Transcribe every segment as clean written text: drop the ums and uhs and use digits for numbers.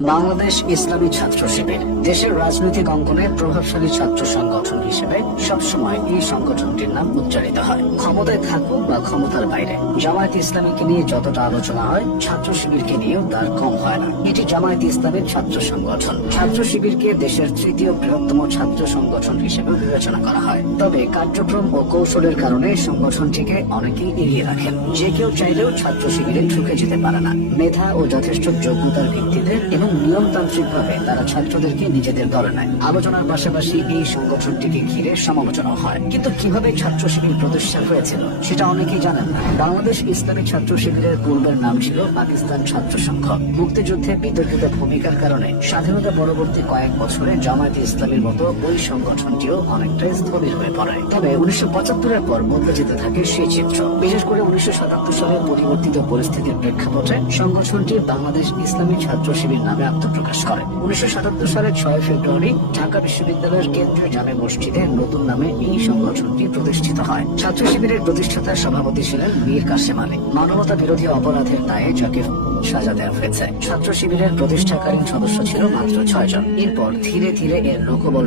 বাংলাদেশ ইসলামী ছাত্র শিবির দেশের রাজনৈতিক অঙ্গনে প্রভাবশালী ছাত্র সংগঠন হিসেবে সবসময় এই সংগঠনটির নাম উচ্চারিত হয়। ক্ষমতায় থাকুক বা ক্ষমতার বাইরে জামায়াত ইসলামীকে নিয়ে যতটা আলোচনা হয়, ছাত্র শিবিরকে নিয়েও তার কম হয় না। এটি জামায়াত ইসলামের ছাত্র সংগঠন। ছাত্র শিবিরকে দেশের তৃতীয় বৃহত্তম ছাত্র সংগঠন হিসেবে বিবেচনা করা হয়। তবে কার্যক্রম ও কৌশলের কারণে সংগঠনটিকে অনেকেই এড়িয়ে রাখেন। যে কেউ চাইলেও ছাত্র শিবিরে ঢুকে যেতে পারে না। মেধা ও যথেষ্ট যোগ্যতার ভিত্তিতে এবং নিয়মতান্ত্রিক ভাবে তারা ছাত্রদেরকে নিজেদের দলে নেয়। আলোচনার পাশাপাশি এই সংগঠনটিকে ঘিরে সমালোচনা হয়। কিন্তু কিভাবে ছাত্র শিবির প্রতিষ্ঠা হয়েছিল সেটা অনেকেই জানেন না। বাংলাদেশ ইসলামী ছাত্র শিবিরের পূর্বের নাম ছিল পাকিস্তান ছাত্র সংঘ। মুক্তিযুদ্ধে বিতর্কিত ভূমিকার কারণে স্বাধীনতা পরবর্তী কয়েক বছরে জামায়াতে ইসলামীর মতো ওই সংগঠনটিও অনেকটাই স্থবির হয়ে পড়ে। তবে 1975-এর পর বদলে যেতে থাকে সেই চিত্র। বিশেষ করে 1977 সালে পরিবর্তিত পরিস্থিতির প্রেক্ষাপটে সংগঠনটি বাংলাদেশ ইসলামী ছাত্র শিবির নামে আত্মপ্রকাশ করে। 1977 সালের 6 ফেব্রুয়ারি ঢাকা বিশ্ববিদ্যালয়ের কেন্দ্রীয় জামে মসজিদে নতুন নামে এই সংগঠনটি প্রতিষ্ঠিত হয়। ছাত্র শিবিরের প্রতিষ্ঠাতা সভাপতি ছিলেন মীর কাসেম আলী। মানবতা বিরোধী অপরাধের দায়ে যাকে সাজা দেওয়া হয়েছে। ছাত্র শিবিরের প্রতিষ্ঠাকালীন সদস্য ছিল মাত্র 6 জন। এরপর ধীরে ধীরে এর লোকবল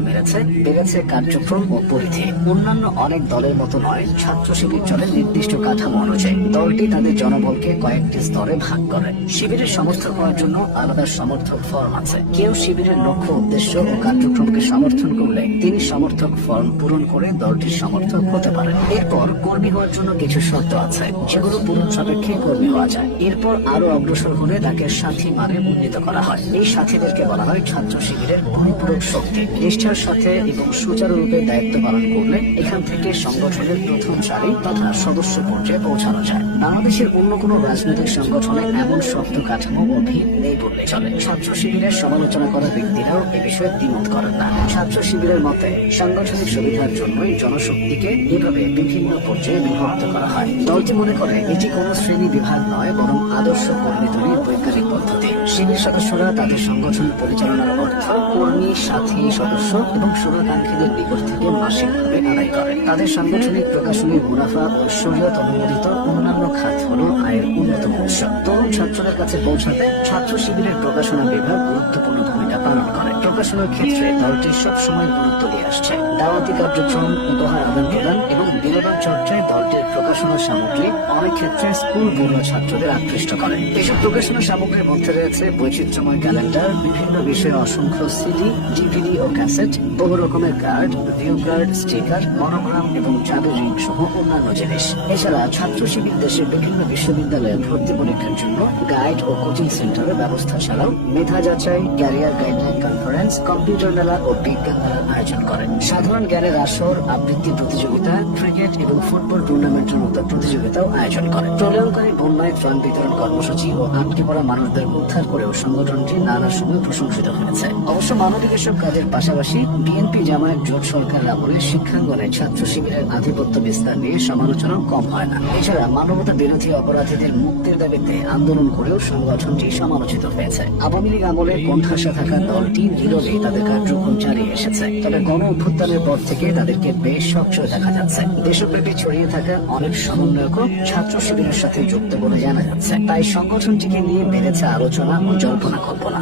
বেড়েছে কার্যক্রম ও পরিধি। অন্যান্য অনেক দলের মতো নয়, ছাত্র শিবির চলে নির্দিষ্ট কাঠামো অনুযায়ী। দলটি তাদের জনবলকে কয়েকটি স্তরে ভাগ করে। শিবিরের সমর্থক হওয়ার জন্য আলাদা সমর্থক ফর্ম আছে। কেউ শিবিরের লক্ষ্য, উদ্দেশ্য ও কার্যক্রমকে সমর্থন করলে তিনি সমর্থক ফর্ম পূরণ করে দলটির সমর্থক হতে পারেন। এরপর কর্মী হওয়ার জন্য কিছু শর্ত আছে, যেগুলো পূরণ সাপেক্ষে কর্মী হওয়া যায়। এরপর আরো অগ্রসর হলে তাকে সাথী মানে উন্নীত করা হয়। এই সাথীদেরকে বলা হয় ছাত্র শিবিরের পরিপূরক শক্তি। নিষ্ঠার সাথে এবং সুচারুরূপে দায়িত্ব পালন করলে এখান থেকে সংগঠনের প্রথম সারি তথা সদস্য পর্যায়ে পৌঁছানো যায়। বাংলাদেশের অন্য কোনো রাজনৈতিক সংগঠনে এমন শক্ত কাঠামো ও ভিত নেই বললে চলে। ছাত্র শিবিরের সমালোচনা করা ব্যক্তিরাও এ বিষয়ে দ্বিমত করেন না। ছাত্র শিবিরের মতে সাংগঠনিক সুবিধার জন্যই জনশক্তিকে এভাবে বিভিন্ন পর্যায়ে বিভক্ত করা হয়। দলটি মনে করে এটি কোনো শ্রেণী বিভাগ নয়, বরং আদর্শ কর্মী তৈরির বৈজ্ঞানিক পদ্ধতি। শিবির সদস্যরা তাদের সংগঠন পরিচালনার অর্থ কর্মী, সাথী, সদস্য এবং শুভাকাঙ্ক্ষীদের নিকট থেকে মাসিকভাবে আদায় করে। তাদের সাংগঠনিক প্রকাশনীর মুনাফা ও শরীয়ত অনুমোদিত অন্যান্য খাত হল আয়ের অন্যতম উৎস। তরুণ ছাত্রদের কাছে পৌঁছাতে ছাত্র শিবিরের প্রকাশনা বিভাগ গুরুত্বপূর্ণ ভূমিকা পালন করে। প্রকাশনার ক্ষেত্রে দলটি সবসময় গুরুত্ব দিয়ে আসছে। দাওয়াতি কার্যক্রম, উপহার আদান প্রদান এবং বিনোদন চর্চায় দলটির প্রকাশনা সামগ্রী অনেক ক্ষেত্রে স্কুল পড়ুয়া ছাত্রদের আকৃষ্ট করে। এসব প্রকাশনা সামগ্রীর মধ্যে রয়েছে বৈচিত্র্যময় ক্যালেন্ডার, বিভিন্ন বিষয়ে অসংখ্য সিডি, ডিভিডি ও ক্যাসেট, বহু রকমের card, view card, sticker, monogram এবং চাবি রিং সহ অন্যান্য জিনিস। এছাড়া ছাত্র শিবির দেশের বিভিন্ন বিশ্ববিদ্যালয়ে ভর্তি পরীক্ষার জন্য গাইড ও কোচিং সেন্টারের ব্যবস্থা ছাড়াও মেধা যাচাই, ক্যারিয়ার গাইডলাইন কনফারেন্স, কম্পিউটার মেলা ও বিজ্ঞান মেলার আয়োজন করেন। সাধারণ জ্ঞানের আসর, আবৃত্তি প্রতিযোগিতা, ক্রিকেট এবং ফুটবল টুর্নামেন্টের মতো প্রতিযোগিতাও আয়োজন করে। প্রলয়ঙ্কারী বন্যায় ত্রাণ বিতরণ কর্মসূচি ও আটকে পড়া মানুষদের উদ্ধার করেও সংগঠনটি নানা সময় প্রশংসিত হয়েছে। অবশ্য মানবিক এসব কাজের পাশাপাশি বিএনপি জামায়াত জোট সরকার আমলে শিক্ষাঙ্গনে ছাত্র শিবিরের আধিপত্য বিস্তার নিয়ে সমালোচনাও কম হয় না। এছাড়া মানবতা বিরোধী অপরাধীদের মুক্তির দাবিতে আন্দোলন করেও সংগঠনটি সমালোচিত হয়েছে। আওয়ামী লীগ আমলে কোণঠাসা থাকা দলটি নীরবে তাদের কার্যক্রম চালিয়ে এসেছে। তবে গণ অভ্যুত্থানের পর থেকে তাদেরকে বেশ সক্রিয় দেখা যাচ্ছে। দেশব্যাপী ছড়িয়ে থাকা অনেক সমন্বয়কও ছাত্র শিবিরের সাথে যুক্ত বলে জানা যাচ্ছে। তাই সংগঠনটিকে নিয়ে বেড়েছে আলোচনা ও জল্পনা কল্পনা।